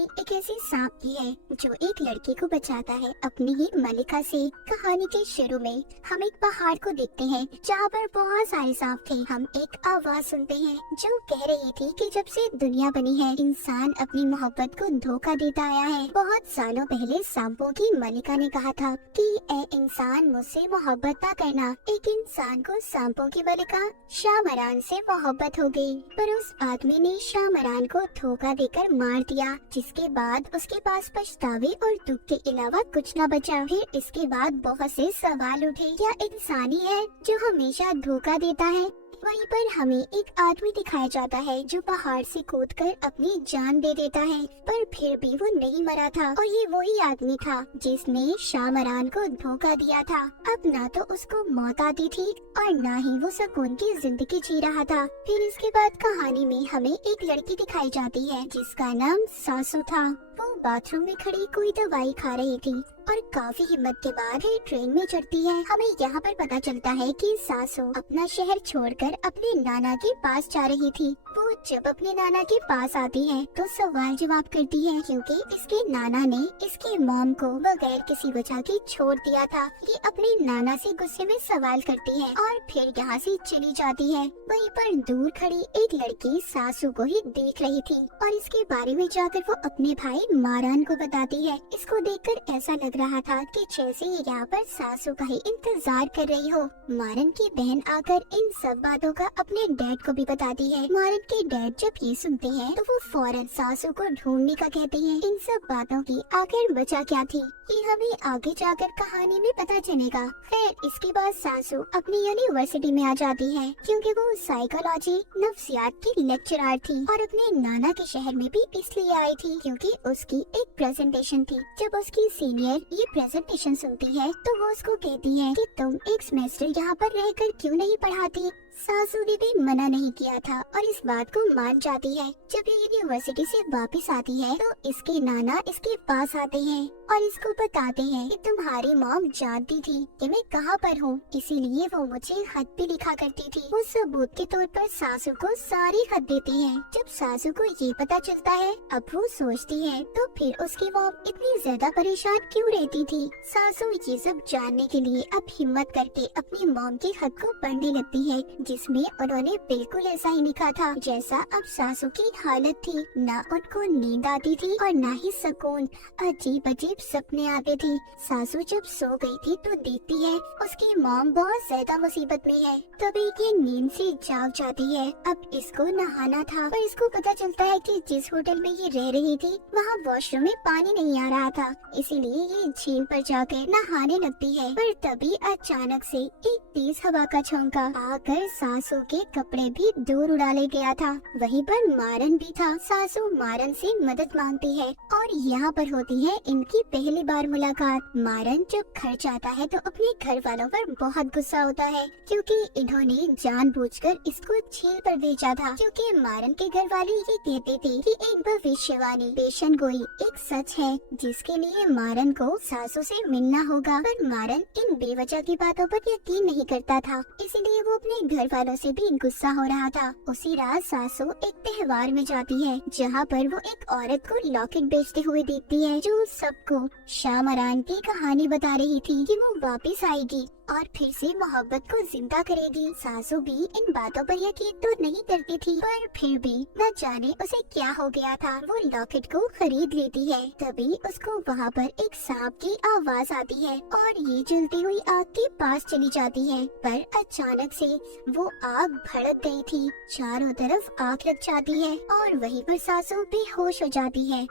कहानी एक ऐसी सांप की है जो एक लड़के को बचाता है अपनी ही मलिका से। कहानी के शुरू में हम एक पहाड़ को देखते हैं जहाँ पर बहुत सारे सांप थे। हम एक आवाज सुनते हैं जो कह रही थी कि जब से दुनिया बनी है इंसान अपनी मोहब्बत को धोखा देता आया है। बहुत सालों पहले सांपों की मलिका ने कहा था कि ए इंसान मुझसे मोहब्बत ना करना। एक इंसान को सांपों की मलिका शामरान से मोहब्बत हो गई, पर उस आदमी ने शामरान को धोखा देकर मार दिया, जिसके बाद उसके पास पछतावे और दुख के अलावा कुछ न बचा। फिर इसके बाद बहुत से सवाल उठे, क्या इंसान ही है जो हमेशा धोखा देता है? वहीं पर हमें एक आदमी दिखाया जाता है जो पहाड़ से कूदकर अपनी जान दे देता है, पर फिर भी वो नहीं मरा था। और ये वही आदमी था जिसने शामरान को धोखा दिया था। अब ना तो उसको मौत आती थी और ना ही वो सुकून की जिंदगी जी रहा था। फिर इसके बाद कहानी में हमें एक लड़की दिखाई जाती है जिसका नाम सासू था। वो बाथरूम में खड़ी कोई दवाई खा रही थी और काफी हिम्मत के बाद फिर ट्रेन में चढ़ती है। हमें यहाँ पर पता चलता है कि सासू अपना शहर छोड़कर अपने नाना के पास जा रही थी। वो जब अपने नाना के पास आती है तो सवाल जवाब करती है, क्योंकि इसके नाना ने इसके मॉम को बगैर किसी वजह के छोड़ दिया था। ये अपने नाना से गुस्से में सवाल करती है और फिर यहाँ से चली जाती है। वहीं पर दूर खड़ी एक लड़की सासू को ही देख रही थी और इसके बारे में जाकर वो अपने भाई मारान को बताती है। इसको देखकर ऐसा लग रहा था कि जैसे ये यहाँ पर सासू का ही इंतजार कर रही हो। मारन की बहन आकर इन सब बातों का अपने डैड को भी बताती है। मारन के डैड जब ये सुनते हैं तो वो फौरन सासू को ढूंढने का कहते हैं। इन सब बातों की आखिर वजह क्या थी ये हमें आगे जाकर कहानी में पता चलेगा। खैर इसके बाद सासू अपनी यूनिवर्सिटी में आ जाती है, क्योंकि वो साइकोलॉजी नफ्सियात की लेक्चरर थी और अपने नाना के शहर में भी इसलिए आई थी क्योंकि उसकी एक प्रेजेंटेशन थी। जब उसकी सीनियर ये प्रेजेंटेशन सुनती है तो वो उसको कहती है कि तुम एक सेमेस्टर यहाँ पर रहकर क्यों नहीं पढ़ाती। सासू ने भी मना नहीं किया था और इस बात को मान जाती है। जब ये यूनिवर्सिटी से वापस आती है तो इसके नाना इसके पास आते हैं और इसको बताते हैं कि तुम्हारी मॉम जानती थी कि मैं कहाँ पर हूँ, इसीलिए वो मुझे खत भी लिखा करती थी। वो सबूत के तौर पर सासू को सारी खत देती है। जब सासू को ये पता चलता है अब वो सोचती है तो फिर उसकी मॉम इतनी ज्यादा परेशान क्यों रहती थी। सासू ये सब जानने के लिए अब हिम्मत करके अपनी मॉम के खत को पढ़ने लगती है, जिसमें उन्होंने बिल्कुल ऐसा ही लिखा था जैसा अब सासू की हालत थी। ना उनको नींद आती थी और ना ही सुकून, अजीब अजीब सपने आते थे। सासू जब सो गई थी तो देखती है उसकी मॉम बहुत ज्यादा मुसीबत में है। तभी ये नींद से जाग जाती है। अब इसको नहाना था पर इसको पता चलता है कि जिस होटल में ये रह रही थी वहाँ वॉशरूम में पानी नहीं आ रहा था, इसीलिए ये झील पर जाकर नहाने लगती है। पर तभी अचानक से एक तेज हवा का झोंका आकर सासू के कपड़े भी दूर उड़ा ले गया था। वहीं पर मारन भी था। सासू मारन से मदद मांगती है और यहाँ पर होती है इनकी पहली बार मुलाकात। मारन जब घर जाता है तो अपने घर वालों पर बहुत गुस्सा होता है, क्योंकि इन्होंने जानबूझकर इसको झील पर भेजा था। क्योंकि मारन के घर वाले ये कहते थे कि एक भविष्यवाणी पेशन गोई एक सच है जिसके लिए मारन को सासू से मिलना होगा। पर मारन इन बेवजह की बातों पर यकीन नहीं करता था, इसीलिए वो अपने घर वालों से भी गुस्सा हो रहा था। उसी रात सासू एक त्योहार में जाती है जहाँ पर वो एक औरत को लॉकेट बेचते हुए देखती है जो सबको शामरान की कहानी बता रही थी कि वो वापस आएगी और फिर से मोहब्बत को जिंदा करेगी। सासू भी इन बातों पर यकीन तो नहीं करती थी, पर फिर भी न जाने उसे क्या हो गया था, वो लॉकेट को खरीद लेती है। तभी उसको वहाँ पर एक सांप की आवाज आती है और ये जलती हुई आग के पास चली जाती है। पर अचानक से वो आग भड़क गई थी, चारों तरफ आग लग जाती है और वहीं पर सासू बेहोश हो जाती है।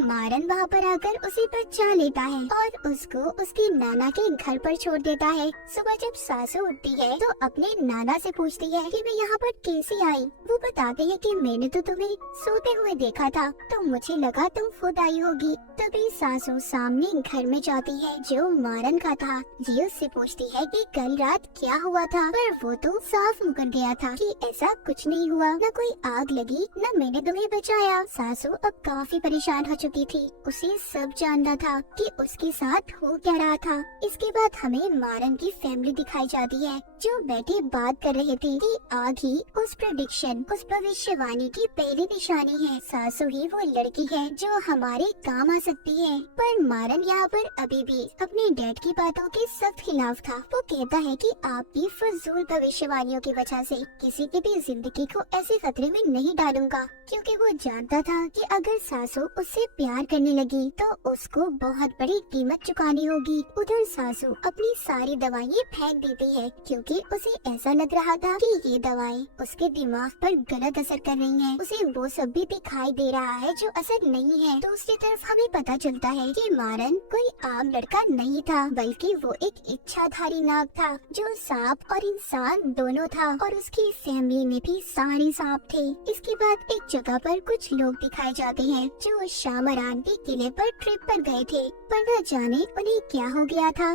मारन वहाँ पर आकर उसे बचा लेता है और उसको उसके नाना के घर पर छोड़ देता है। सुबह जब सासू उठती है तो अपने नाना से पूछती है कि मैं यहाँ पर कैसे आई। वो बताते हैं कि मैंने तो तुम्हें सोते हुए देखा था तो मुझे लगा तुम खुद आई होगी। तभी सासू सामने घर में जाती है जो मारन का था। ये उससे पूछती है कि कल रात क्या हुआ था, पर वो तो साफ मुकर गया था कि ऐसा कुछ नहीं हुआ, न कोई आग लगी न मैंने तुम्हें बचाया। सासू अब काफी परेशान हो चुकी थी, उसे सब जानना था कि उसके साथ हो क्या रहा था। इसके बाद हमें मारन की फैमिली दिखाई जाती है जो बैठे बात कर रहे थे कि आग ही उस प्रेडिक्शन, उस भविष्यवाणी की पहली निशानी है। सासू ही वो लड़की है जो हमारे काम आ सकती है। पर मारन यहाँ पर अभी भी अपने डैड की बातों के सख्त खिलाफ था। वो कहता है कि आपकी फजूल भविष्यवाणियों की वजह से किसी की भी जिंदगी को ऐसे खतरे में नहीं डालूंगा, क्योंकि वो जानता था कि अगर सासू उससे प्यार करने लगी तो उसको बहुत बड़ी कीमत चुकानी होगी। उधर सासू अपनी सारी दवाइयाँ फेंक देती है, क्योंकि उसे ऐसा लग रहा था कि ये दवाएं उसके दिमाग पर गलत असर कर रही हैं। उसे वो सब भी दिखाई दे रहा है जो असर नहीं है। दूसरी तरफ हमें पता चलता है कि मारन कोई आम लड़का नहीं था, बल्कि वो एक इच्छाधारी नाग था जो सांप और इंसान दोनों था, और उसकी फैमिली में भी सारे सांप थे। इसके बाद एक जगह पर कुछ लोग दिखाए जाते हैं जो शामरान के किले पर ट्रिप पर गए थे, पर न जाने उन्हें क्या हो गया था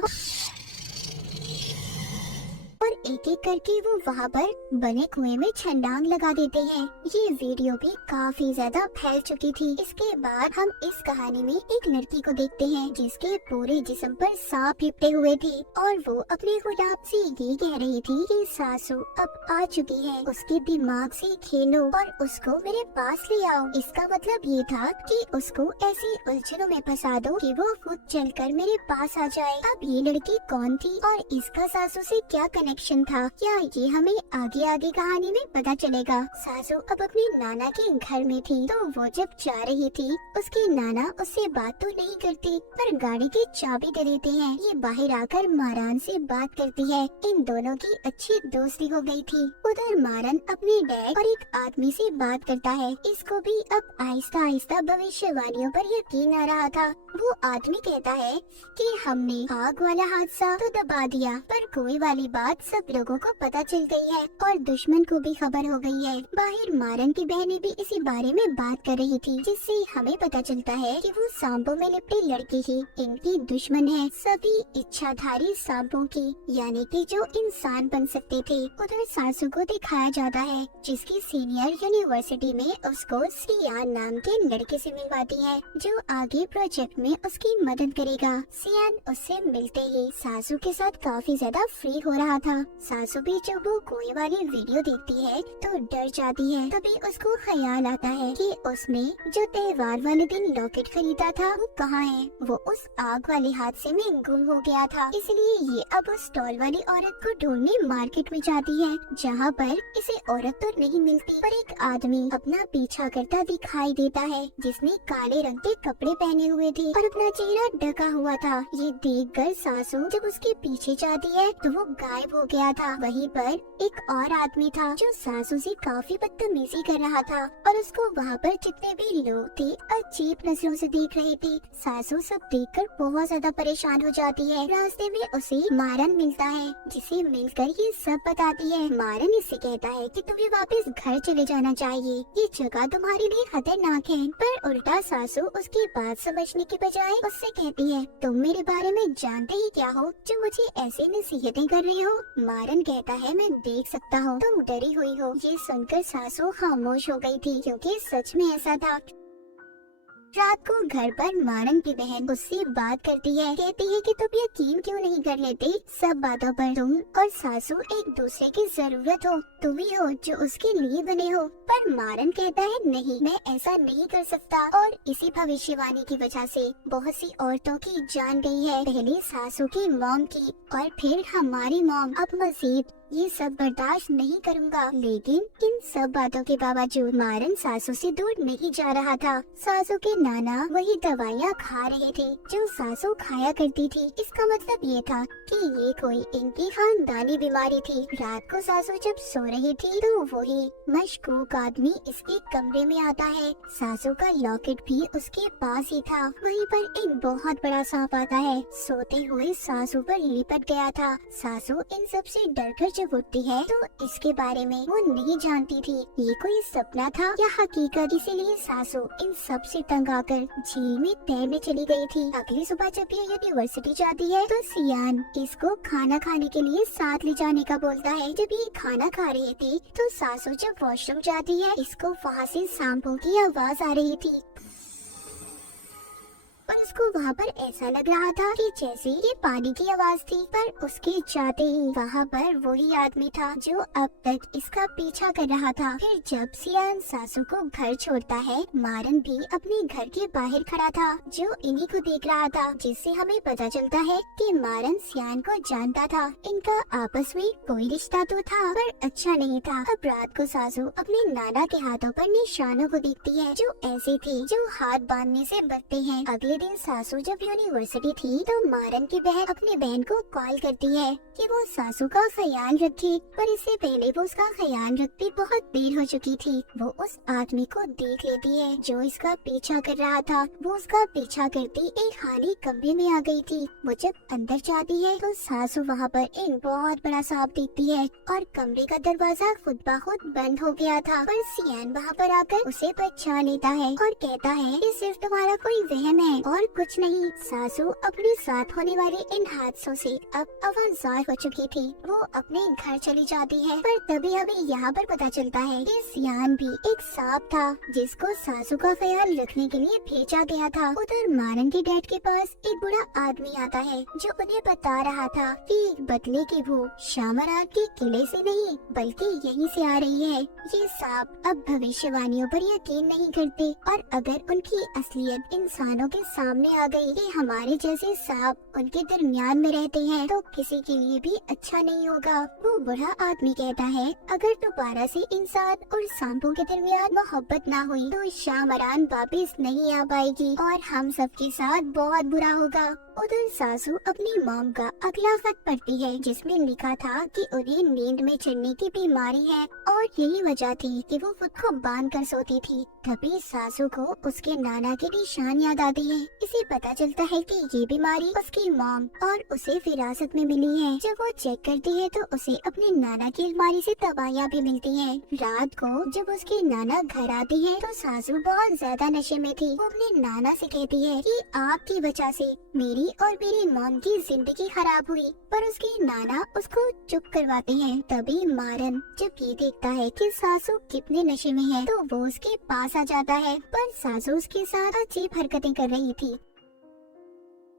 और एक एक करके वो वहाँ पर बने कुएं में छलांग लगा देते हैं। ये वीडियो भी काफी ज्यादा फैल चुकी थी। इसके बाद हम इस कहानी में एक लड़की को देखते हैं जिसके पूरे जिस्म पर सांप लिपटे हुए थे, और वो अपने गुलाब से ये कह रही थी कि सासू अब आ चुकी है, उसके दिमाग से खेलो और उसको मेरे पास ले आओ। इसका मतलब ये था कि उसको ऐसी उलझनों में फंसा दो कि वो खुद चलकर मेरे पास आ जाए। अब ये लड़की कौन थी और इसका सासू से क्या कनेक्शन था, क्या ये हमें आगे आगे कहानी में पता चलेगा। सासू अब अपने नाना के घर में थी, तो वो जब जा रही थी उसके नाना उससे बात तो नहीं करते, पर गाड़ी की चाबी दे देते हैं। ये बाहर आकर मारन से बात करती है। इन दोनों की अच्छी दोस्ती हो गई थी। उधर मारन अपने डैड और एक आदमी से बात करता है। इसको भी अब आहिस्ता आहिस्ता भविष्यवाणियों पर यकीन आ रहा था। वो आदमी कहता है कि हमने आग वाला हादसा तो दबा दिया, पर कोई वाली बात सब लोगों को पता चल गई है और दुश्मन को भी खबर हो गई है। बाहर मारन की बहनें भी इसी बारे में बात कर रही थी, जिससे हमें पता चलता है कि वो सांपों में लिपटे लड़की ही इनकी दुश्मन है, सभी इच्छाधारी सांपों की, यानी कि जो इंसान बन सकते थे। उधर सासू को दिखाया जाता है जिसकी सीनियर यूनिवर्सिटी में उसको सियान नाम के लड़के से मिलवाती है, जो आगे प्रोजेक्ट में उसकी मदद करेगा। सियान उससे मिलते ही सासू के साथ काफी ज्यादा फ्री हो रहा था। सासू भी जब वो कुएं वाली वीडियो देखती है तो डर जाती है। तभी उसको ख्याल आता है कि उसने जो त्योहार वाले दिन लॉकेट खरीदा था वो कहाँ है। वो उस आग वाले हादसे में गुम हो गया था, इसलिए ये अब उस स्टॉल वाली औरत को ढूंढने मार्केट में जाती है, जहाँ पर इसे औरत तो नहीं मिलती, पर एक आदमी अपना पीछा करता दिखाई देता है जिसने काले रंग के कपड़े पहने हुए थे और अपना चेहरा ढका हुआ था। ये देखकर सासू जब उसके पीछे जाती है तो वो गायब हो गया था। वहीं पर एक और आदमी था जो सासू से काफी बदतमीजी कर रहा था और उसको वहाँ पर जितने भी लोग थे अजीब नजरों से देख रहे थे। सासू सब देखकर बहुत ज्यादा परेशान हो जाती है। रास्ते में उसे मारन मिलता है, जिसे मिलकर ये सब बताती है। मारन इससे कहता है कि तुम्हें वापस घर चले जाना चाहिए, ये जगह तुम्हारे लिए खतरनाक है, पर उल्टा सासू उसकी बात समझने के बजाय उससे कहती है तुम मेरे बारे में जानते ही क्या हो जो मुझे ऐसे नसीहतें कर रहे हो। मारन कहता है मैं देख सकता हूँ तुम डरी हुई हो। ये सुनकर सासू खामोश हो गई थी, क्योंकि सच में ऐसा था। रात को घर पर मारन की बहन उससे बात करती है, कहती है कि तुम यकीन क्यों नहीं कर लेते सब बातों पर। तुम और सासू एक दूसरे की जरूरत हो, तुम ही हो जो उसके लिए बने हो। पर मारन कहता है नहीं, मैं ऐसा नहीं कर सकता, और इसी भविष्यवाणी की वजह से बहुत सी औरतों की जान गई है, पहले सासू की मॉम की और फिर हमारी मॉम। अब मजीद ये सब बर्दाश्त नहीं करूँगा। लेकिन इन सब बातों के बावजूद मारन सासू से दूर नहीं जा रहा था। सासू के नाना वही दवाइयाँ खा रहे थे जो सासू खाया करती थी। इसका मतलब ये था कि ये कोई इनकी खानदानी बीमारी थी। रात को सासू जब सो रही थी तो वही मशकूक आदमी इसके कमरे में आता है। सासू का लॉकेट भी उसके पास ही था। वहीं पर एक बहुत बड़ा सांप आता है, सोते हुए सासू पर लिपट गया था। सासू इन सब से डरकर जब उठती है तो इसके बारे में वो नहीं जानती थी ये कोई सपना था या हकीकत। इसीलिए सासू इन सब से तंग आकर झील में तैरने चली गई थी। अगली सुबह जब ये यूनिवर्सिटी जाती है तो सियान इसको खाना खाने के लिए साथ ले जाने का बोलता है। जब ये खाना खा रही थी तो सासू जब वॉशरूम जाती है, इसको वहाँ से सांपों की आवाज आ रही थी। और उसको वहाँ पर ऐसा लग रहा था कि जैसे ये पानी की आवाज थी, पर उसके जाते ही वहाँ पर वही आदमी था जो अब तक इसका पीछा कर रहा था। फिर जब सियान सासू को घर छोड़ता है, मारन भी अपने घर के बाहर खड़ा था जो इन्हीं को देख रहा था, जिससे हमें पता चलता है कि मारन सियान को जानता था। इनका आपस में कोई रिश्ता तो था पर अच्छा नहीं था। अब रात को सासू अपने नाना के हाथों पर निशानों को देखती है जो ऐसे थे जो हाथ बांधने से बचते हैं। अगले दिन सासू जब यूनिवर्सिटी थी तो मारन की बहन अपनी बहन को कॉल करती है कि वो सासू का ख्याल रखे, पर इससे पहले वो उसका ख्याल रखती बहुत देर हो चुकी थी। वो उस आदमी को देख लेती है जो इसका पीछा कर रहा था। वो उसका पीछा करती एक खाली कमरे में आ गई थी। वो जब अंदर जाती है तो सासू वहाँ पर एक बहुत बड़ा सांप देखती है और कमरे का दरवाजा खुद ब खुद बंद हो गया था। पर सियान वहाँ पर आकर उसे पहचान लेता है और कहता है कि सिर्फ तुम्हारा कोई वहम है और कुछ नहीं। सासू अपने साथ होने वाले इन हादसों से अब आवाज़ार हो चुकी थी। वो अपने घर चली जाती है, पर तभी हमें यहाँ पर पता चलता है कि सियान भी एक सांप था जिसको सासू का ख्याल रखने के लिए भेजा गया था। उधर मारन के डैड के पास एक बूढ़ा आदमी आता है जो उन्हें बता रहा था कि बदले की भूख शामराग के किले से नहीं बल्कि यहीं से आ रही है। ये सांप अब भविष्यवाणियों पर यकीन नहीं करते और अगर उनकी असलियत इंसानों के सामने आ गई कि हमारे जैसे सांप उनके दरमियान में रहते हैं तो किसी के लिए भी अच्छा नहीं होगा। वो बूढ़ा आदमी कहता है अगर दोबारा से इंसान और सांपों के दरमियान मोहब्बत ना हुई तो शामरान वापस नहीं आ पाएगी और हम सबके साथ बहुत बुरा होगा। उधर सासू अपनी मॉम का अगला खत पढ़ती है जिसमें लिखा था कि उन्हें नींद में चढ़ने की बीमारी है और यही वजह थी कि वो खुद को बांध कर सोती थी। तभी सासू को उसके नाना के निशान याद आते हैं। इसे पता चलता है कि ये बीमारी उसकी मॉम और उसे विरासत में मिली है। जब वो चेक करती है तो उसे अपने नाना की अलमारी से दवाइयाँ भी मिलती हैं। रात को जब उसके नाना घर आते हैं तो सासू बहुत ज्यादा नशे में थी। वो अपने नाना से कहती है कि आपकी वजह से मेरी और मेरी मॉम की जिंदगी खराब हुई, पर उसके नाना उसको चुप करवाते हैं। तभी मारन जब ये देखता है कि सासू कितने नशे में है तो वो उसके पास आ जाता है, पर सासू उसके साथ अजीब हरकतें कर रही थी।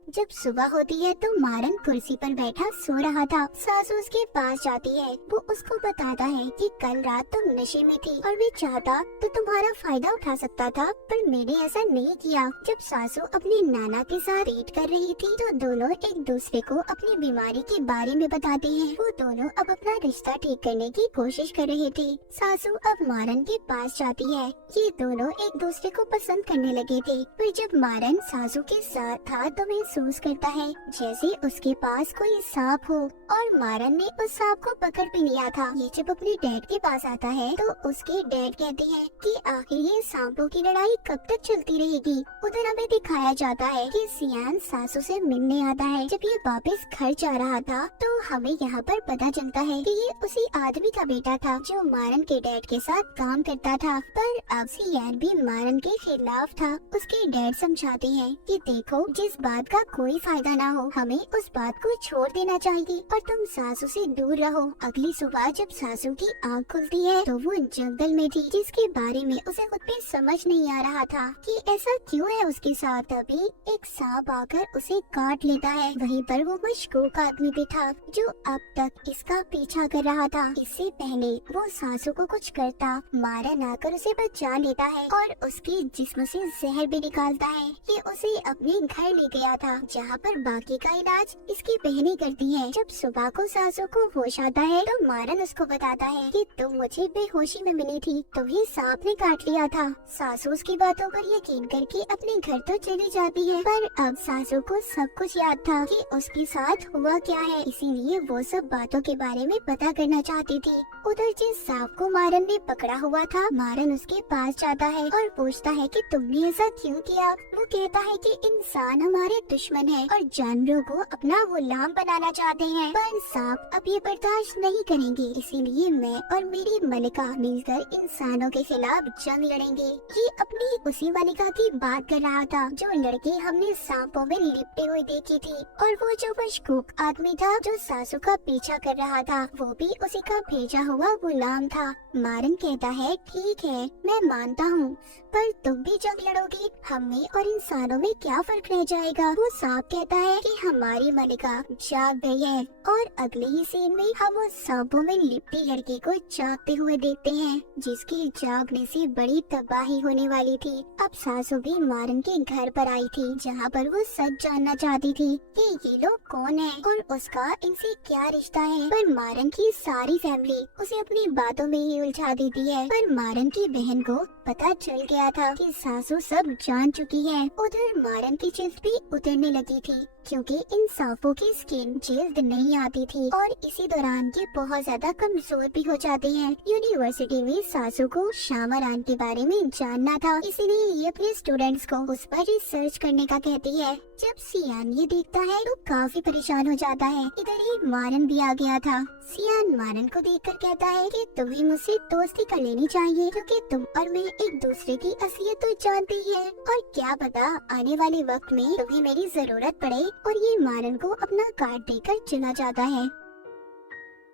जब सुबह होती है तो मारन कुर्सी पर बैठा सो रहा था। सासू उसके पास जाती है। वो उसको बताता है कि कल रात तुम नशे में थी और मैं चाहता तो तुम्हारा फायदा उठा सकता था, पर मैंने ऐसा नहीं किया। जब सासू अपने नाना के साथ डेट कर रही थी तो दोनों एक दूसरे को अपनी बीमारी के बारे में बताते हैं। वो दोनों अब अपना रिश्ता ठीक करने की कोशिश कर रहे थे। सासू अब मारन के पास जाती है। ये दोनों एक दूसरे को पसंद करने लगे थे, पर जब मारन सासू के साथ था तो महसूस करता है जैसे उसके पास कोई सांप हो और मारन ने उस सांप को पकड़ भी लिया था। ये जब अपने डैड के पास आता है तो उसके डैड कहते हैं कि आखिर ये सांपों की लड़ाई कब तक चलती रहेगी। उधर हमें दिखाया जाता है कि सियान सासू से मिलने आता है। जब ये वापस घर जा रहा था तो हमें यहाँ पर पता चलता है कि ये उसी आदमी का बेटा था जो मारन के डैड के साथ काम करता था, पर अब सियान भी मारन के खिलाफ था। उसके डैड समझाते हैं कि देखो जिस बात का कोई फायदा ना हो हमें उस बात को छोड़ देना चाहिए और तुम सासू से दूर रहो। अगली सुबह जब सासू की आँख खुलती है तो वो जंगल में थी जिसके बारे में उसे खुद भी समझ नहीं आ रहा था कि ऐसा क्यों है उसके साथ। तभी एक सांप आकर उसे काट लेता है। वहीं पर वो मशकूक आदमी भी था जो अब तक इसका पीछा कर रहा था। इससे पहले वो सासू को कुछ करता, मारन आकर उसे बचा लेता है और उसके जिस्म से जहर भी निकालता है। ये उसे अपने घर ले गया था जहाँ पर बाकी का इलाज इसकी बहनें करती हैं। जब सुबह को सासू को होश आता है तो मारन उसको बताता है कि तुम मुझे बेहोशी में मिली थी, तुम्हें सांप ने काट लिया था। सासू उसकी बातों पर यकीन करके अपने घर तो चली जाती है, पर अब सासू को सब कुछ याद था कि उसके साथ हुआ क्या है, इसीलिए वो सब बातों के बारे में पता करना चाहती थी। उधर जिस सांप को मारन ने पकड़ा हुआ था, मारन उसके पास जाता है और पूछता है कि तुमने ऐसा क्यों किया। वो कहता है कि इंसान हमारे दुश्मन है और जानवरों को अपना गुलाम बनाना चाहते हैं। पर सांप अब ये बर्दाश्त नहीं करेंगे, इसीलिए मैं और मेरी मलिका मिलकर इंसानों के खिलाफ जंग लड़ेंगे। ये अपनी उसी मलिका की बात कर रहा था जो लड़के हमने सांपों में लिपटे हुए देखी थी, और वो जो मशकूक आदमी था जो सासू का पीछा कर रहा था वो भी उसी का भेजा हुआ गुलाम था। मारन कहता है ठीक है मैं मानता हूँ, पर तुम भी जंग लड़ोगे, हमें और इंसानों में क्या फर्क रह जाएगा। वो सांप कहता है कि हमारी मलिका जाग गई है, और अगले ही सीन में हम उस सांपों में लिपटी लड़की को जागते हुए देखते हैं जिसकी जागने से बड़ी तबाही होने वाली थी। अब सासू भी मारन के घर पर आई थी जहाँ पर वो सच जानना चाहती थी कि ये लोग कौन है और उसका इनसे क्या रिश्ता है। पर मारन की सारी फैमिली उसे अपनी बातों में ही उलझा देती है। पर मारन की बहन को पता चल गया था कि सासू सब जान चुकी है। उधर मारन की जिल्द भी उतरने लगी थी क्योंकि इन सांपों की स्किन जल्द नहीं आती थी, और इसी दौरान ये बहुत ज्यादा कमजोर भी हो जाते हैं। यूनिवर्सिटी में सासू को शामरान के बारे में जानना था, इसीलिए ये अपने स्टूडेंट्स को उस पर रिसर्च करने का कहती है। जब सियान ये देखता है तो काफी परेशान हो जाता है। इधर ही मारन भी आ गया था। सियान मारन को देखकर कहता है कि तुम्हें मुझसे दोस्ती कर लेनी चाहिए क्योंकि तुम और मैं एक दूसरे की असलियत तो जानते ही है, और क्या पता आने वाले वक्त में तुम्हें मेरी जरूरत पड़े। और ये मारन को अपना कार्ड देकर चला जाता है।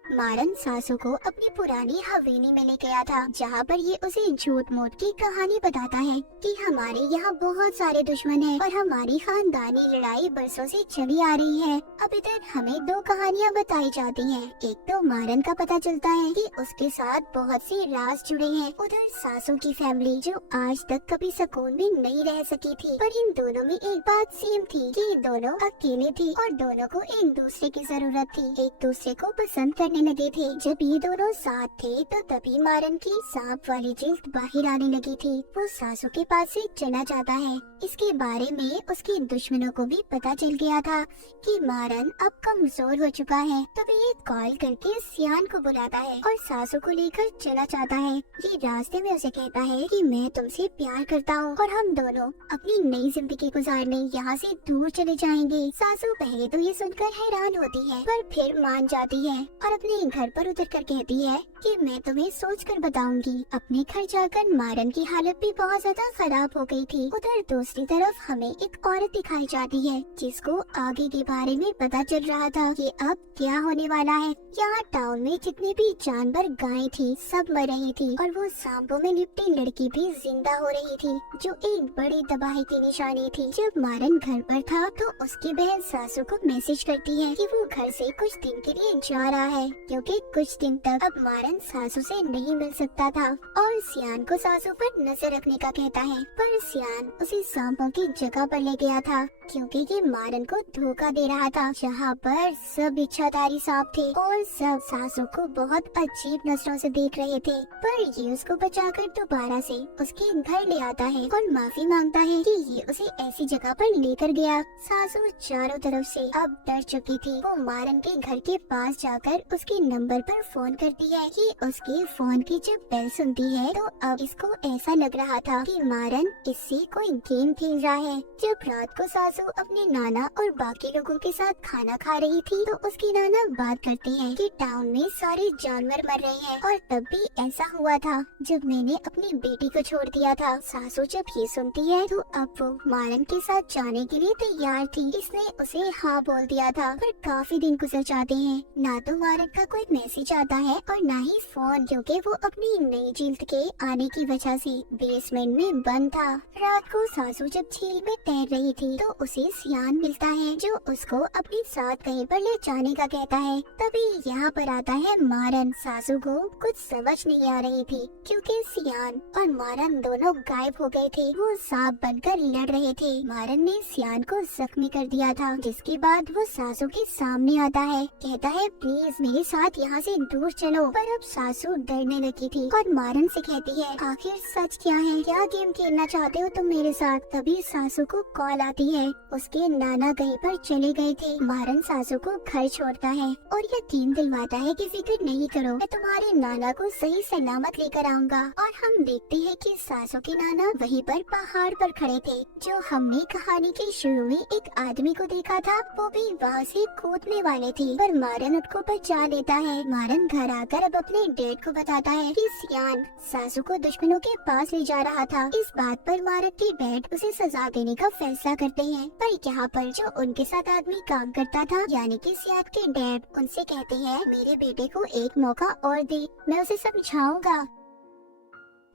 मारन सासू को अपनी पुरानी हवेली में ले गया था जहाँ पर ये उसे झूठ मूठ की कहानी बताता है कि हमारे यहाँ बहुत सारे दुश्मन हैं और हमारी खानदानी लड़ाई बरसों से चली आ रही है। अब इधर हमें दो कहानियाँ बताई जाती हैं। एक तो मारन का पता चलता है कि उसके साथ बहुत से राज जुड़े हैं। उधर सासू की फैमिली जो आज तक कभी सुकून में नहीं रह सकी थी, पर इन दोनों में एक बात सेम थी कि दोनों अकेले थी और दोनों को एक दूसरे की जरूरत थी, एक दूसरे को पसंद करने लगे थे। जब ये दोनों साथ थे तो तभी मारन की सांप वाली जिल्द बाहर आने लगी थी। वो सासू के पास से चला जाता है। इसके बारे में उसके दुश्मनों को भी पता चल गया था कि मारन अब कमजोर हो चुका है। तभी ये कॉल करके सियान को बुलाता है और सासू को लेकर चला जाता है। ये रास्ते में उसे कहता है कि मैं तुमसे प्यार करता हूँ और हम दोनों अपनी नई जिंदगी गुजारने यहाँ से दूर चले जाएंगे। सासू पहले तो ये सुनकर हैरान होती है पर फिर मान जाती है और अपने घर पर उतर कर कहती है कि मैं तुम्हें सोच कर बताऊंगी। अपने घर जाकर मारन की हालत भी बहुत ज्यादा खराब हो गई थी। उधर दूसरी तरफ हमें एक औरत दिखाई जाती है जिसको आगे के बारे में पता चल रहा था कि अब क्या होने वाला है। यहाँ टाउन में जितने भी जानवर गायें थी सब मर रही थी और वो सांपों में लिपटी लड़की भी जिंदा हो रही थी जो एक बड़ी तबाही की निशानी थी। जब मारन घर पर था तो उसकी बहन सासू को मैसेज करती है कि वो घर से कुछ दिन के लिए जा रहा है क्योंकि कुछ दिन तक अब मारन सासू से नहीं मिल सकता था, और सियान को सासू पर नजर रखने का कहता है। पर सियान उसे सांपों की जगह पर ले गया था क्योंकि ये मारन को धोखा दे रहा था जहाँ पर सब इच्छाधारी सांप थे और सब सासू को बहुत अजीब नजरों से देख रहे थे। पर ये उसको बचाकर दोबारा से उसके घर ले आता है और माफी मांगता है कि ये उसे ऐसी जगह पर लेकर गया। सासू चारों तरफ से अब डर चुकी थी। वो मारन के घर के पास जाकर उसके नंबर पर फोन करती है कि उसके फोन की जब बेल सुनती है तो अब इसको ऐसा लग रहा था कि मारन इससे कोई गेम खेल रहा है। जब रात को सासू अपने नाना और बाकी लोगों के साथ खाना खा रही थी तो उसकी नाना बात करती है कि टाउन में सारे जानवर मर रहे हैं और तब भी ऐसा हुआ था जब मैंने अपनी बेटी को छोड़ दिया था। सासू जब ये सुनती है तो अब वो मारन के साथ जाने के लिए तैयार थी। इसने उसे हाँ बोल दिया था। पर काफी दिन गुजर जाते हैं, ना तो मारन का कोई मैसेज आता है और ना ही फोन, क्योंकि वो अपनी नई जिल्द के आने की वजह से बेसमेंट में बंद था। रात को सासू जब झील में तैर रही थी तो उसे सियान मिलता है जो उसको अपने साथ कहीं पर ले जाने का कहता है। तभी यहाँ पर आता है मारन। सासू को कुछ समझ नहीं आ रही थी क्योंकि सियान और मारन दोनों गायब हो गए थे। वो सांप बनकर लड़ रहे थे। मारन ने सियान को जख्मी कर दिया था जिसके बाद वो सासू के सामने आता है, कहता है प्लीज मेरे साथ यहाँ से दूर चलो। पर अब सासू डरने लगी थी और मारन से कहती है, आखिर सच क्या है, क्या गेम खेलना चाहते हो तुम मेरे साथ। तभी सासू को कॉल आती है, उसके नाना कहीं पर चले गए थे। मारन सासू को घर छोड़ता है और यकीन दिलवाता है कि फिक्र नहीं करो, मैं तुम्हारे नाना को सही सलामत लेकर आऊंगा। और हम देखते हैं कि सासू के नाना वहीं पर पहाड़ पर खड़े थे, जो हमने कहानी के शुरू में एक आदमी को देखा था। वो भी वहाँ से कूदने वाले थे, पर मारन उसको बचा लेता है। मारन घर आकर अब अपने डैड को बताता है कि सियान सासू को दुश्मनों के पास ले जा रहा था। इस बात पर मारन के डैड उसे सजा देने का फैसला करते हैं। पर यहाँ पर जो उनके साथ आदमी काम करता था, यानी कि सियान के डैड, उनसे कहते हैं, मेरे बेटे को एक मौका और दे, मैं उसे समझाऊंगा।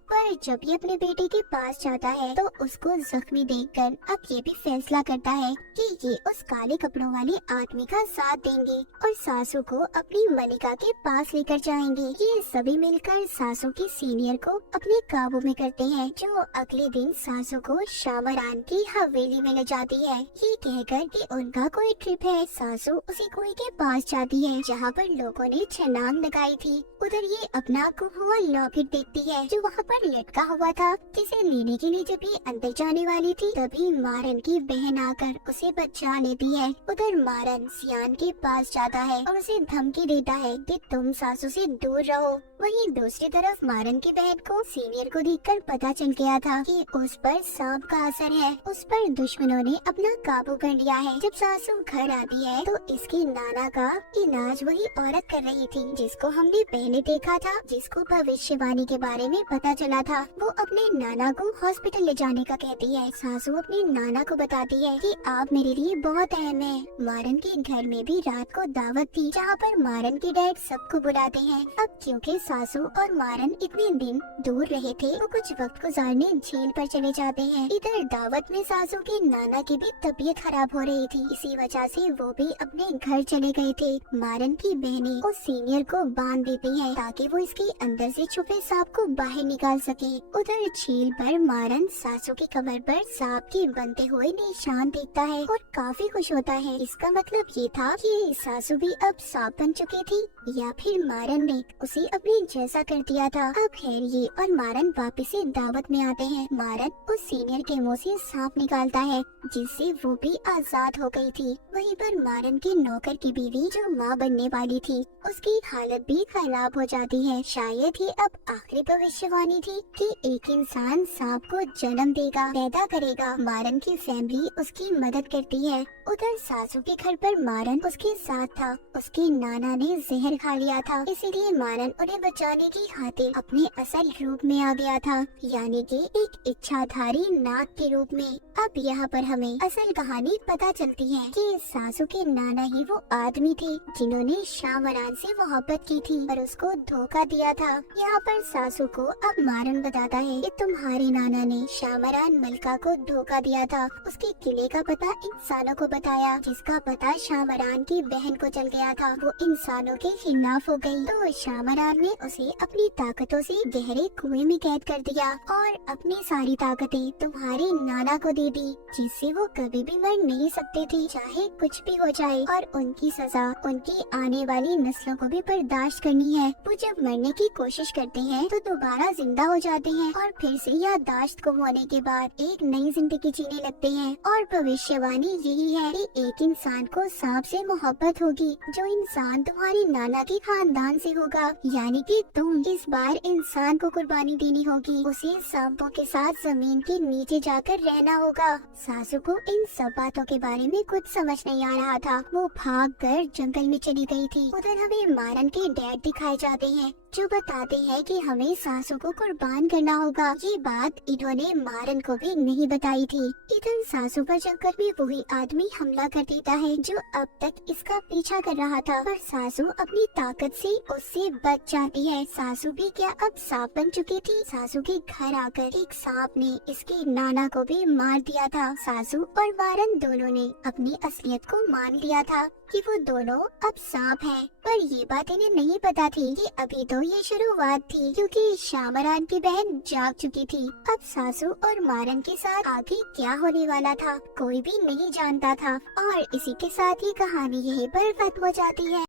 पर जब ये अपने बेटे के पास जाता है तो उसको जख्मी देखकर अब ये भी फैसला करता है कि ये उस काले कपड़ों वाले आदमी का साथ देंगे और सासू को अपनी मलिका के पास लेकर जाएंगे। ये सभी मिलकर सासू की सीनियर को अपने काबू में करते हैं, जो अगले दिन सासू को शामरान की हवेली में ले जाती है, ये कहकर कि उनका कोई ट्रिप है। सासू उसी कुएं के पास जाती है जहाँ पर लोगों ने छलांग लगाई थी। उधर ये अपना गुम हुआ लॉकेट देखती है जो वहाँ पर लटका हुआ था, जिसे लेने के लिए जब ये अंदर जाने वाली थी तभी मारन की बहन आकर उसे बचा लेती है। उधर मारन सियान के पास जाता है और उसे धमकी देता है कि तुम सासू से दूर रहो। वहीं दूसरी तरफ मारन की बहन को सीनियर को देखकर पता चल गया था कि उस पर सांप का असर है। उस पर दुश्मनों ने अपना काबू कर लिया है। जब सासू घर आती है तो इसके नाना का इलाज वही औरत कर रही थी जिसको हमने पहले देखा था, जिसको भविष्यवाणी के बारे में पता चला था। वो अपने नाना को हॉस्पिटल ले जाने का कहती है। सासू अपने नाना को बताती है कि आप मेरे लिए बहुत अहम है। मारन के घर में भी रात को दावत थी जहाँ पर मारन के डैड सबको बुलाते हैं। अब क्योंकि सासू और मारन इतने दिन दूर रहे थे, वो कुछ वक्त गुजारने झील पर चले जाते हैं। इधर दावत में सासू के नाना की भी तबीयत खराब हो रही थी, इसी वजह से वो भी अपने घर चले गए थे। मारन की बहनें उस सीनियर को बांध देती है ताकि वो इसके अंदर से छुपे सांप को बाहर निकाल सके। उधर झील पर मारन सासू की कमर पर सांप के बनते हुए निशान देखता है और काफी खुश होता है। इसका मतलब ये था कि सासू भी अब सांप बन चुकी थी, या फिर मारन ने उसे अपने जैसा कर दिया था। अब हैरी और मारन वापस से दावत में आते हैं। मारन उस सीनियर के मुंह से सांप निकालता है जिससे वो भी आजाद हो गई थी। वहीं पर मारन के नौकर की बीवी जो माँ बनने वाली थी, उसकी हालत भी खराब हो जाती है। शायद ये अब आखिरी भविष्यवाणी थी कि एक इंसान सांप को जन्म देगा, पैदा करेगा। मारन की फैमिली उसकी मदद करती है। उधर सासू के घर पर मारन उसके साथ था। उसके नाना ने जहर खा लिया था, इसीलिए मारन उन्हें बचाने की खातिर अपने असल रूप में आ गया था, यानी कि एक इच्छाधारी नाग के रूप में। अब यहाँ पर हमें असल कहानी पता चलती है कि सासू के नाना ही वो आदमी थे जिन्होंने शामरान से मोहब्बत की थी और उसको धोखा दिया था। यहाँ पर सासू को अब मारन बताता है कि तुम्हारे नाना ने शामरान मलिका को धोखा दिया था। उसके किले का पता इंसानों को बताया, जिसका पता शामरान की बहन को चल गया था। वो इंसानों के खिलाफ हो गई, तो शामरान ने उसे अपनी ताकतों से गहरे कुएं में कैद कर दिया और अपनी सारी ताकतें तुम्हारे नाना को दे दी, जिससे वो कभी भी मर नहीं सकते थे, चाहे कुछ भी हो जाए। और उनकी सजा उनकी आने वाली नस्लों को भी बर्दाश्त करनी है। वो जब मरने की कोशिश करते हैं तो दोबारा जिंदा हो जाते हैं और फिर से याददाश्त गुम होने के बाद एक नई जिंदगी जीने लगते हैं। और भविष्यवाणी यही है कि एक इंसान को सांप से मोहब्बत होगी, जो इंसान तुम्हारे नाना के खानदान से होगा, यानी कि तुम। इस बार इंसान को कुर्बानी देनी होगी, उसे सांपों के साथ जमीन के नीचे जाकर रहना होगा। सासू को इन सब बातों के बारे में कुछ समझ नहीं आ रहा था। वो भागकर जंगल में चली गई थी। उधर हमें मारन के डैड दिखाए जाते हैं जो बताते हैं कि हमें सासू को कुर्बान करना होगा। ये बात इन्होंने मारन को भी नहीं बताई थी। इधर सासू पर जंगल में वही आदमी हमला कर देता है जो अब तक इसका पीछा कर रहा था, पर सासू अपनी ताकत से उससे बच जाती है। सासू भी क्या अब सांप बन चुकी थी। सासू के घर आकर एक सांप ने इसके नाना को भी मार दिया था। सासू और मारन दोनों ने अपनी असलियत को मान लिया था कि वो दोनों अब सांप हैं, पर ये बात इन्हें नहीं पता थी कि अभी तो ये शुरुआत थी, क्योंकि शामरान की बहन जाग चुकी थी। अब सासू और मारन के साथ आगे क्या होने वाला था कोई भी नहीं जानता था। और इसी के साथ ये कहानी यहीं पर खत्म हो जाती है।